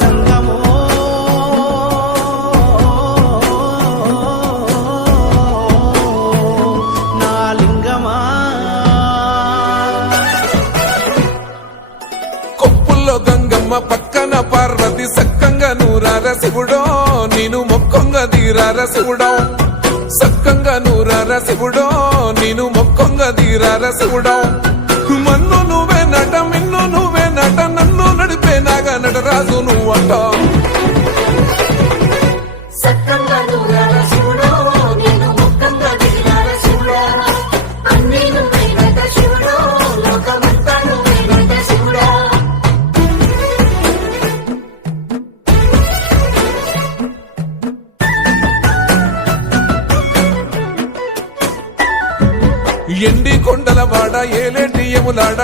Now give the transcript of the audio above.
జంగమో నా లింగమా కొప్పుల్లో గంగమ్మ పక్కన పార్వతి సక్కంగా నూరార శివుడో నేను మొక్కంగా తీరార శివుడో సక్కంగా నూరార శివుడో నేను మొక్కంగా తీరార శివుడో మన్ను నువ్వే నట మిన్ను నువ్వే నట నన్ను నడిపే నాగా నటరాజు నువ్వంట ఎండి కొండల వాడ ఏలేటి యములాడ